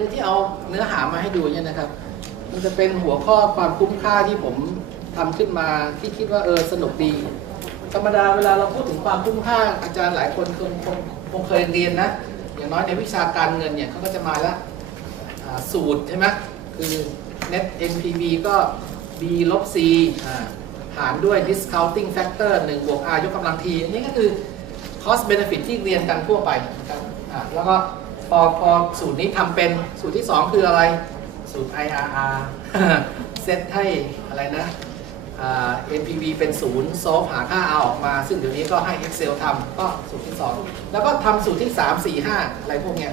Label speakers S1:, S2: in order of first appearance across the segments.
S1: คือที่เอาเนื้อหามาให้ดูเนี่ยนะครับ มันจะเป็นหัวข้อความคุ้มค่าที่ผมทำขึ้นมาที่คิดว่าเออสนุกดี ธรรมดาเวลาเราพูดถึงความคุ้มค่าอาจารย์หลายคนคงคงคงเคยเรียนนะ อย่างน้อยในวิชาการเงินเนี่ยเขาก็จะมาแล้วสูตรใช่ไหมคือ net NPV ก็ b ลบ C หารด้วย discounting factor 1บวก r ยกกำลัง t อันนี้ก็คือ cost benefit ที่เรียนกันทั่วไปนะครับแล้วก็ พอพอสูตรนี้ทำเป็นสูตรที่ 2 คืออะไร สูตร IRR เซตให้อะไรนะ NPV เป็นศูนย์ซอฟหาค่า R ออกมา ซึ่งเดี๋ยวนี้ก็ให้ Excel ทำก็สูตรที่ 2 แล้วก็ทำสูตรที่ 3 4 5 อะไรพวกเนี้ย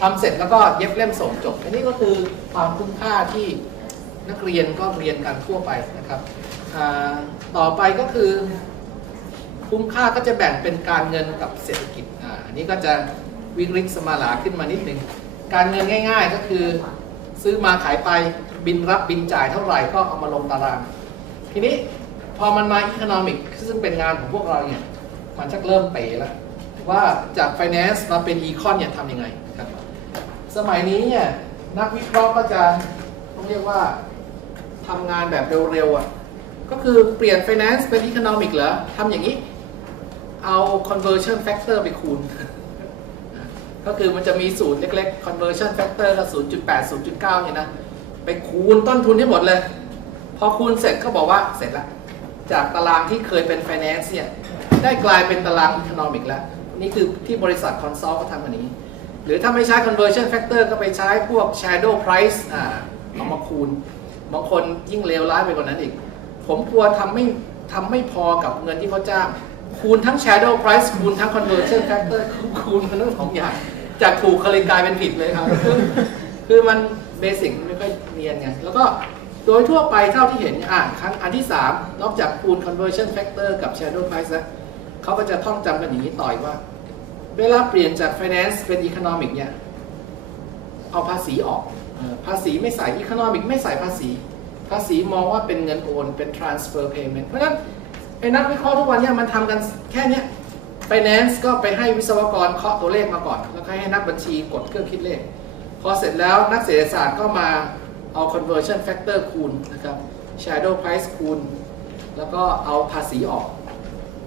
S1: ทำเสร็จแล้วก็เย็บเล่มส่งจบ อันนี้ก็คือความคุ้มค่าที่นักเรียนก็เรียนกันทั่วไปนะครับ ต่อไปก็คือ คุ้มค่าก็จะแบ่งเป็นการเงินกับเศรษฐกิจ อันนี้ก็จะ วิริกสมาลาขึ้นมานิดหนึ่งการเงินง่ายๆก็คือ ซื้อมาขายไปบินรับบินจ่ายเท่าไหร่ก็เอามาลงตาราง ทีนี้พอมันมาอี o n นมิกซึ่งเป็นงานของพวกเราเนี่ยมันชักเริ่มเป๋แล้วว่าจาก finance มาเป็น econ เนี่ยทำยังไงครับ สมัยนี้เนี่ยนักวิเคราะห์ก็จะต้องเรียกว่าทำงานแบบเร็วๆอะก็คือเปลี่ยน finance เป็น economic เหรอทำอย่างนี้ เอา conversion factor ไปคูณ ก็คือมันจะมีสูตรเล็กๆ conversion factor ก็0.8 0.9เนี่ยนะ ไปคูณต้นทุนให้หมดเลย พอคูณเสร็จก็บอกว่าเสร็จแล้วจากตารางที่เคยเป็น finance เนี่ยได้กลายเป็นตาราง economic แล้ว นี่คือที่บริษัท consult ก็ทำอันนี้ หรือถ้าไม่ใช้ conversion factor ก็ไปใช้พวก shadow price อ่าเอามาคูณ บางคนยิ่งเลวร้ายไปกว่านั้นอีก ผมกลัวทำไม่ทำไม่พอกับเงินที่เขาจ้างคูณทั้ง shadow price คูณทั้ง conversion factor คูณมันทั้งสองอย่าง จากถูกก็เลยกลายเป็นผิดเลยครับ คือมันเบสิกไม่ค่อยเรียนไง แล้วก็โดยทั่วไปเท่าที่เห็นอะครั้งอันที่ 3 นอกจากคูณ conversion factor กับ shadow price แล้วเขาก็จะท่องจำกันอย่างนี้ต่อยว่า เวลาเปลี่ยนจาก finance เป็น economic เนี่ย เอาภาษีออกภาษีไม่ใส่ economic ไม่ใส่ภาษี ภาษีมองว่าเป็นเงินโอนเป็น transfer payment เพราะฉะนั้นไอ้นักวิเคราะห์ทุกวันเนี่ยมันทำกันแค่เนี้ย finance ก็ไปให้วิศวกรเคาะตัวเลขมาก่อน แล้วให้นักบัญชีกดเครื่องคิดเลข พอเสร็จแล้วนักเศรษฐศาสตร์ก็มาเอา conversion factor คูณนะครับ shadow price คูณ แล้วก็เอาภาษีออก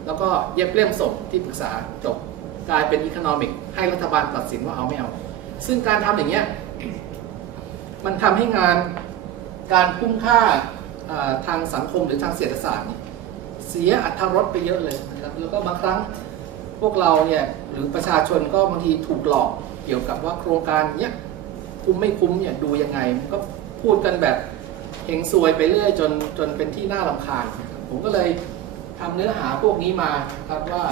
S1: แล้วก็เย็บเล่มส่งที่ปรึกษาจบกลายเป็น economic ให้รัฐบาลตัดสินว่าเอาไม่เอา ซึ่งการทำอย่างเงี้ยมันทำให้งานการคุ้มค่าทางสังคมหรือทางเศรษฐศาสตร์ เสียอัตรสไปเยอะเลยนะครับแล้วก็บางครั้ง พวกเราเนี่ยหรือประชาชนก็บางทีถูกหลอกเกี่ยวกับว่าโครงการเนี้ยคุ้มไม่คุ้มเนี่ยดูยังไงมันก็พูดกันแบบเฮงซวยไปเรื่อยจนจนเป็นที่น่ารำคาญผมก็เลยทำเนื้อหาพวกนี้มาครับว่า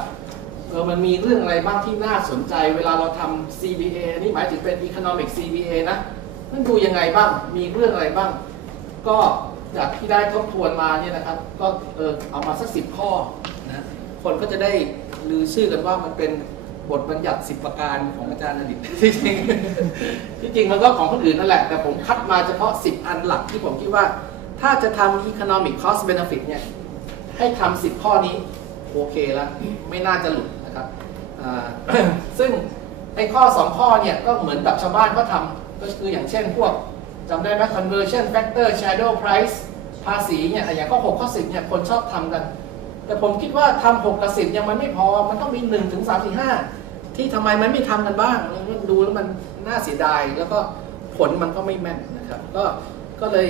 S1: เออมันมีเรื่องอะไรบ้างที่น่าสนใจ เวลาเราทำ CBA นนี้หมายถึงเป็น Economic CBA นะมันดูยังไงบ้างมีเรื่องอะไรบ้าง ก็จากที่ได้ทบทวนมาเนี่ยนะครับ ก็เออเอามาสักสิบข้อนะคนก็จะได้ ลือชื่อกันว่ามันเป็นบทบัญญัติสิบประการของอาจารย์อดิตที่จริงที่จริงมันก็ของคนอื่นนั่นแหละ แต่ผมคัดมาเฉพาะ 10 อันหลักที่ผมคิดว่า ถ้าจะทำ Economic Cost Benefit เนี่ยให้ทำสิบข้อนี้โอเคแล้ว ไม่น่าจะหลุดนะครับซึ่งไอ้ข้อ 2 ข้อเนี่ยก็เหมือนกับชาวบ้านก็ทำก็คืออย่างเช่นพวกจำได้ไหม conversion factor shadow price ภาษีเนี่ยอย่างข้อ 6 ข้อ 10เนี่ยคนชอบทำกัน แต่ผมคิดว่าทำ6กับ10เนี่ยมันไม่พอ มันต้องมี1ถึง3 4 5ที่ทำไมมันไม่ทำกันบ้างมันดูแล้วมันน่าเสียดาย แล้วก็ผลมันก็ไม่แม่นนะครับ ก็ก็เลย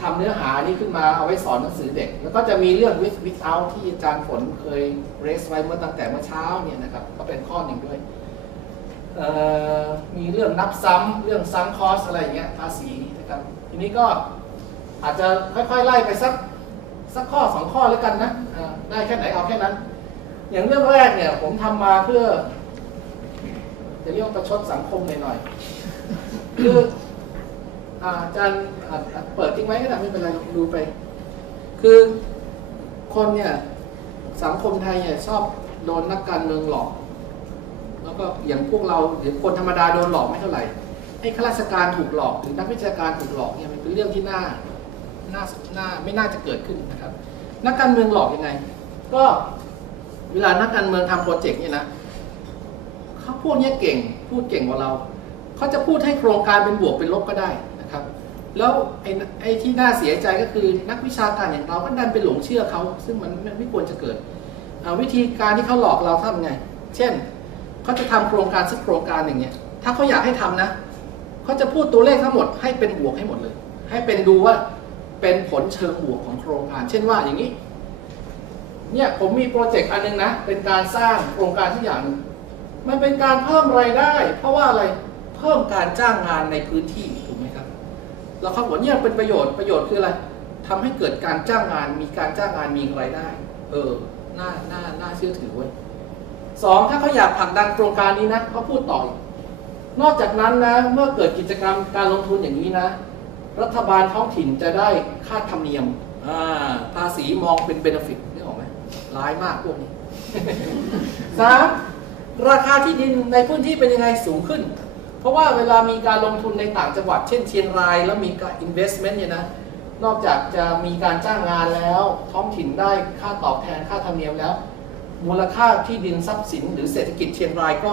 S1: ทำเนื้อหานี้ขึ้นมาเอาไว้สอนหนังสือเด็ก แล้วก็จะมีเรื่อง with without ที่อาจารย์ฝนเคยเรสไว้เมื่อตั้งแต่เมื่อเช้าเนี่ยนะครับก็เป็นข้อหนึ่งด้วย มีเรื่องนับซ้ำเรื่องซ้ำคอสอะไรอย่างเงี้ยภาษีนะครับทีนี้ก็อาจจะค่อยๆไล่ไปสัก สักข้อสองข้อแล้วกันนะได้แค่ไหนเอาแค่นั้น อย่างเรื่องแรกเนี่ยผมทำมาเพื่อ จะเรียกประชดสังคมหน่อยๆคืออาอาจารย์เปิดทิ้งไว้ก็ได้ไม่เป็นไรดูไป คือคนเนี่ยสังคมไทยเนี่ยชอบโดนนักการเมืองหลอก แล้วก็อย่างพวกเราหรือคนธรรมดาโดนหลอกไม่เท่าไหร่ให้ข้าราชการถูกหลอกหรือนักวิชาการถูกหลอกเนี่ยมันเป็นเรื่องที่น่า น่าน่าไม่น่าจะเกิดขึ้นนะครับ นักการเมืองหลอกยังไง ก็เวลานักการเมืองทำโปรเจกต์เนี่ยนะเขาพวกนี้เก่งพูดเก่งกว่าเรา เขาจะพูดให้โครงการเป็นบวกเป็นลบก็ได้นะครับ แล้วไอ้ไอที่น่าเสียใจก็คือนักวิชาการอย่างเราก็ดันไปหลงเชื่อเขา ซึ่งมันมันไม่ควรจะเกิด วิธีการที่เขาหลอกเราทำไง เช่นเขาจะทำโครงการสักโครงการหนึ่งเนี่ย ถ้าเขาอยากให้ทำนะเขาจะพูดตัวเลขทั้งหมดให้เป็นบวกให้หมดเลย ให้เป็นดูว่า เป็นผลเชิงบวกของโครงการ เช่นว่าอย่างนี้ เนี่ยผมมีโปรเจกต์อันหนึงนะ เป็นการสร้างโครงการทุกอย่างหนึ่งมันเป็นการเพิ่มรายได้ เพราะว่าอะไรเพิ่มการจ้างงานในพื้นที่ถูกไหมครับแล้วเขาบอกเนี่ยเป็นประโยชน์ประโยชน์คืออะไรทำให้เกิดการจ้างงานมีการจ้างงานมีรายได้ เออน่าน่าน่าเชื่อถือเว้ยสองถ้าเขาอยากผลักดันโครงการนี้นะเขาพูดต่ออีกนอกจากนั้นนะ เมื่อเกิดกิจกรรมการลงทุนอย่างนี้นะ รัฐบาลท้องถิ่นจะได้ค่าธรรมเนียมภาษีมองเป็นเบนฟิตนึกออกไหมร้ายมากพวกนี้สามราคาที่ดินในพื้นที่เป็นยังไงสูงขึ้น เพราะว่าเวลามีการลงทุนในต่างจังหวัด เช่นเชียงรายแล้วมีการ investment เนี่ยนะนอกจากจะมีการจ้างงานแล้ว ท้องถิ่นได้ค่าตอบแทนค่าธรรมเนียมแล้ว มูลค่าที่ดินทรัพย์สิน หรือเศรษฐกิจเชียงรายก็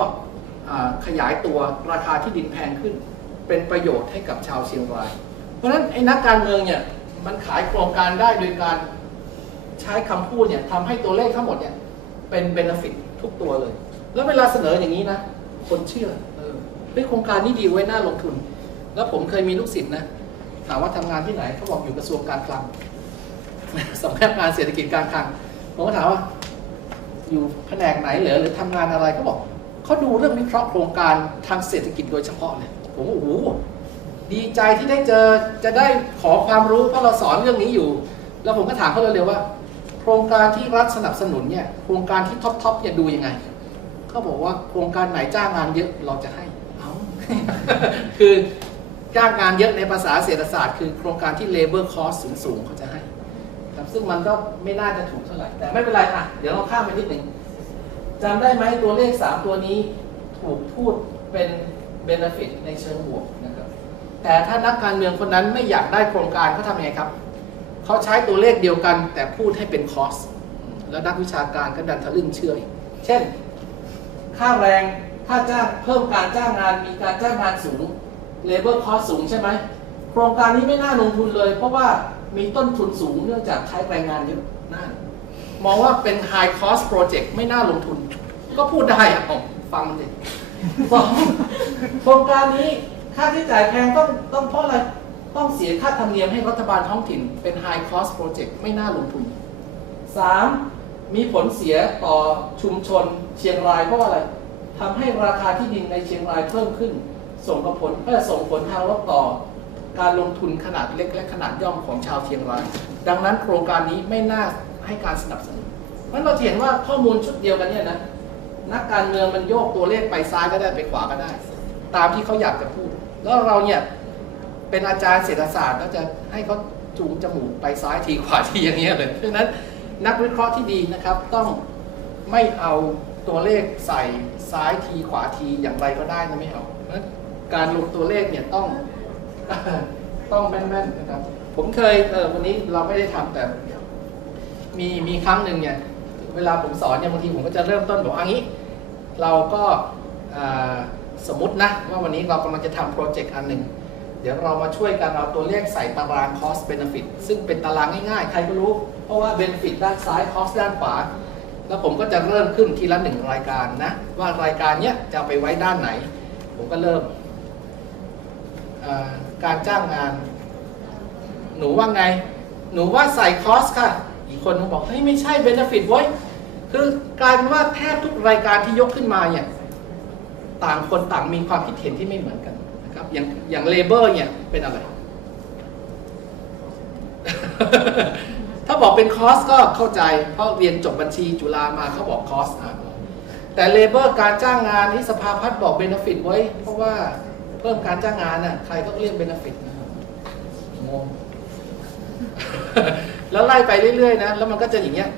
S1: ขยายตัวราคาที่ดินแพงขึ้น เป็นประโยชน์ให้กับชาวเชียงราย เพราะฉะนั้นไอ้นักการเมืองเนี่ยมันขายโครงการได้โดยการใช้คำพูดเนี่ยทำให้ตัวเลขทั้งหมดเนี่ยเป็นเบนฟิตทุกตัวเลย แล้วเวลาเสนออย่างนี้นะ คนเชื่อเออเฮ้ยโครงการนี้ดีไว้น่าลงทุน แล้วผมเคยมีลูกศิษย์นะถามว่าทำงานที่ไหนเขาบอกอยู่กระทรวงการคลังสำนักงานเศรษฐกิจการคลังผมก็ถามว่า อยู่แผนกไหนเหรอหรือทำงานอะไรเขาบอกเขาดูเรื่องวิเคราะห์โครงการทางเศรษฐกิจโดยเฉพาะเลยผมโอ้โห ดีใจที่ได้เจอจะได้ขอความรู้เพราะเราสอนเรื่องนี้อยู่ แล้วผมก็ถามเขาเร็วๆว่า โครงการที่รัฐสนับสนุนเนี่ยโครงการที่ท็อปๆเนี่ยดูยังไงเขาบอกว่าโครงการไหนจ้างงานเยอะเราจะให้เอาคือจ้างงานเยอะในภาษาเศรษฐศาสตร์คือโครงการที่ labor cost สูงๆเขาจะให้ครับซึ่งมันก็ไม่น่าจะถูกเท่าไหร่แต่ไม่เป็นไรอะเดี๋ยวเราข้ามไปนิดหนึ่งจำได้ไหมตัวเลข 3 ตัวนี้ถูกพูดเป็นเบนฟิตในเชิงบวกนะครับ แต่ถ้านักการเมืองคนนั้นไม่อยากได้โครงการเขาทำยังไงครับ เขาใช้ตัวเลขเดียวกัน แต่พูดให้เป็นคอส แล้วนักวิชาการก็ดันทะลึ่งเชื่ออีก เช่น ค่าแรงค่าจ้างเพิ่มการจ้างงานมีการจ้างงานสูง labor cost สูงใช่ไหม โครงการนี้ไม่น่าลงทุนเลย เพราะว่ามีต้นทุนสูงเนื่องจากใช้แรงงานเยอะน่ามองว่าเป็น high cost project ไม่น่าลงทุน ก็พูดได้อะผมฟังสิสองโครงการนี้ ค่าใช้จ่ายแพงต้องต้องเพราะอะไรต้องเสียค่าธรรมเนียมให้รัฐบาลท้องถิ่นเป็น high cost project ไม่น่าลงทุนสามมีผลเสียต่อชุมชนเชียงรายเพราะอะไรทำให้ราคาที่ดินในเชียงรายเพิ่มขึ้น ส่งผลเพื่อส่งผลทางลบต่อ การลงทุนขนาดเล็กและขนาดย่อมของชาวเชียงราย ดังนั้นโครงการนี้ไม่น่าให้การสนับสนุนนั้นเราเห็นว่าข้อมูลชุดเดียวกันเนี่ยนะนักการเมืองมันโยกตัวเลขไปซ้ายก็ได้ไปขวาก็ได้ ตามที่เขาอยากจะพูด แล้วเราเนี่ยเป็นอาจารย์เศรษฐศาสตร์แล้วจะให้เขาจูงจมูกไปซ้ายทีขวาทีอย่างเงี้ยเลยเพราะนั้นนักวิเคราะห์ที่ดีนะครับต้องไม่เอาตัวเลขใส่ซ้ายทีขวาทีอย่างไรก็ได้นะไม่เอาการลงตัวเลขเนี่ยต้องต้องแม่นๆนะครับ ผมเคยเออวันนี้เราไม่ได้ทำแต่ มีมีครั้งหนึ่งเนี่ยเวลาผมสอนเนี่ยบางทีผมก็จะเริ่มต้นบอกอันนี้ เราก็อ่า สมมตินะว่าวันนี้เรากำลังจะทำโปรเจกต์อันหนึ่งเดี๋ยวเรามาช่วยกันเอาตัวเลขใส่ตาราง cost benefit ซึ่งเป็นตารางง่ายๆ ใครก็รู้ เพราะว่า benefit ด้านซ้าย cost ด้านขวา แล้วผมก็จะเริ่มขึ้นทีละหนึ่งรายการนะ ว่ารายการเนี้ยจะไปไว้ด้านไหน ผมก็เริ่ม การจ้างงาน หนูว่าไง หนูว่าใส่คอสค่ะ อีกคนนึงบอกเฮ้ยไม่ใช่เบนฟิตเว้ยคือกลายเป็นว่าแทบทุกรายการที่ยกขึ้นมาเนี่ย ต่างคนต่างมีความคิดเห็นที่ไม่เหมือนกันนะครับ อย่างอย่างเลเบอร์เนี่ยเป็นอะไร ถ้าบอกเป็นคอสก็เข้าใจ เพราะเรียนจบบัญชีจุฬามาเขาบอกคอสอะแต่เลเบอร์การจ้างงานที่สภาพัฒน์บอกเบนฟิตไว้ เพราะว่าเพิ่มการจ้างงานน่ะใครก็เรียกเบนฟิตนะครับงงแล้วไล่ไปเรื่อยๆนะ แล้วมันก็จะอย่างเงี้ย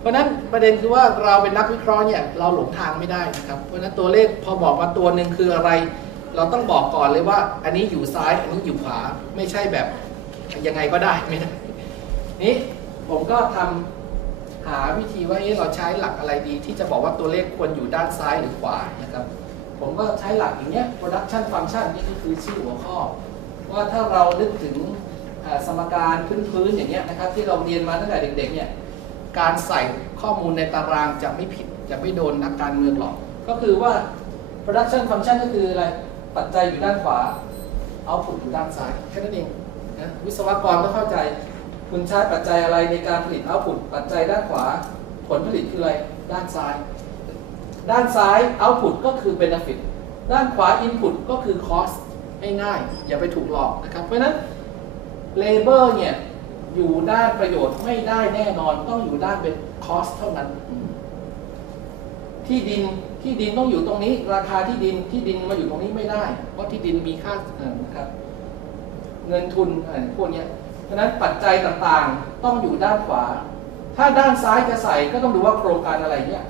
S1: เพราะนั้นประเด็นคือว่าเราเป็นนักวิเคราะห์เนี่ยเราหลงทางไม่ได้นะครับ เพราะนั้นตัวเลขพอบอกมาตัวหนึ่งคืออะไร เราต้องบอกก่อนเลยว่า อันนี้อยู่ซ้ายอันนี้อยู่ขวาไม่ใช่แบบยังไงก็ได้ไม่ได้นี่ผมก็ทำหาวิธีว่าเอ๊ะเราใช้หลักอะไรดี ที่จะบอกว่าตัวเลขควรอยู่ด้านซ้ายหรือขวานะครับ ผมก็ใช้หลักอย่างเงี้ย production function นี่ก็คือชื่อหัวข้อ ว่าถ้าเรานึกถึงสมการพื้นๆอย่างเงี้ยนะครับ ที่เราเรียนมาตั้งแต่เด็กๆเนี่ย การใส่ข้อมูลในตารางจะไม่ผิดจะไม่โดนนักการเมืองหรอก ก็คือว่า production function ก็คืออะไร ปัจจัยอยู่ด้านขวา output อยู่ด้านซ้าย แค่นั้นเองนะวิศวกรก็เข้าใจ คุณใช้ปัจจัยอะไรในการผลิต output ปัจจัยด้านขวา ผลผลิตคืออะไร ด้านซ้าย ด้านซ้าย output ก็คือ benefit ด้านขวา input ก็คือ cost ง่ายๆอย่าไปถูกหลอกนะครับ เพราะฉะนั้น labor เนี่ย อยู่ด้านประโยชน์ไม่ได้แน่นอนต้องอยู่ด้านเป็น cost เท่านั้น ที่ดินที่ดินต้องอยู่ตรงนี้ ราคาที่ดินที่ดินมาอยู่ตรงนี้ไม่ได้ เพราะที่ดินมีค่าเอ่อนะครับ เงินทุนอะไรพวกนี้เพราะฉะนั้นปัจจัยต่างๆต้องอยู่ด้านขวา ถ้าด้านซ้ายจะใส่ก็ต้องดูว่าโครงการอะไรเนี่ย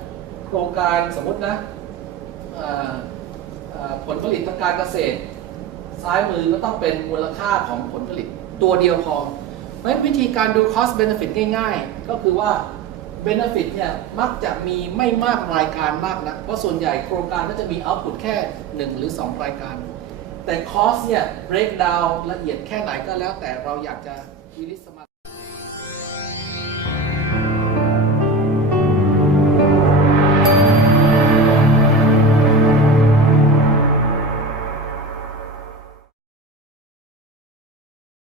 S1: โครงการสมมตินะผลผลิตทางการเกษตร ซ้ายมือก็ต้องเป็นมูลค่าของผลผลิต ตัวเดียวพอ เพราะวิธีการดู cost benefit ง่าย ๆ ก็คือว่า benefit เนี่ยมักจะมีไม่มากรายการมากนะเพราะส่วนใหญ่โครงการก็จะมี output แค่ 1 หรือ 2 รายการ แต่ cost เนี่ย break down ละเอียดแค่ไหนก็แล้วแต่เราอยากจะ release